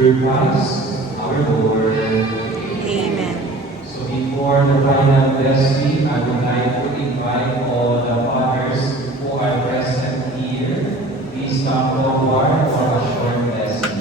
through Christ our Lord. Amen. So before the final blessing, I would like to invite all the fathers who are present here. Please come forward for a short blessing.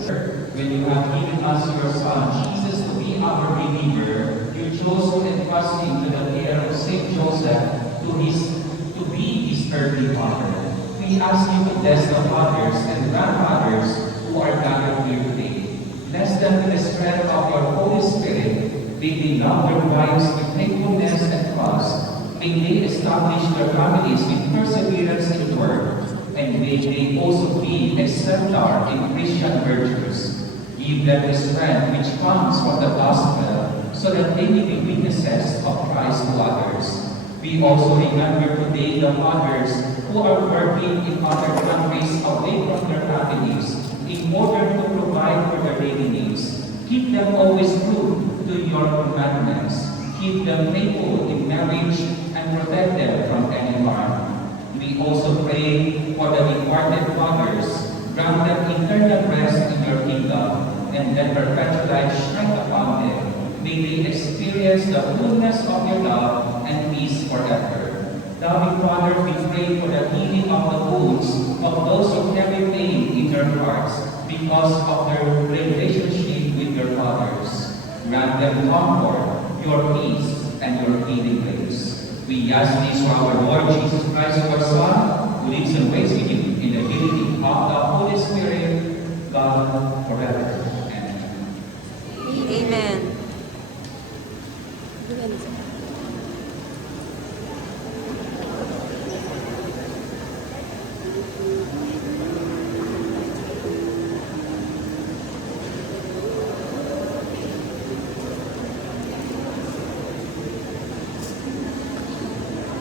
Sir, when you have given us your Son, Jesus, to be our Redeemer, you chose to entrust him to the care of Saint Joseph to be his earthly father. We ask you to bless the fathers and grandfathers who are gathered here today. Bless them with the strength of your Holy Spirit. May they love their wives with faithfulness and trust. May they establish their families with perseverance in work. And may they also be exemplar in Christian virtues. Give them the strength which comes from the gospel, so that they may be witnesses of Christ to others. We also remember today the fathers who are working in other countries away from their families in order to provide for their daily needs. Keep them always true to your commandments. Keep them faithful in marriage and protect them from any harm. We also pray for the departed fathers. Grant them eternal rest in your kingdom, and let perpetual life shine upon them. May they experience the fullness of your love and peace forever. Loving Father, we pray for the healing of the wounds of those who carry pain in their hearts because of their relationship with their fathers. Grant them comfort, your peace, and your healing grace. We ask this for our Lord Jesus Christ, your Son, who lives and reigns with you in the unity of the Holy Spirit, God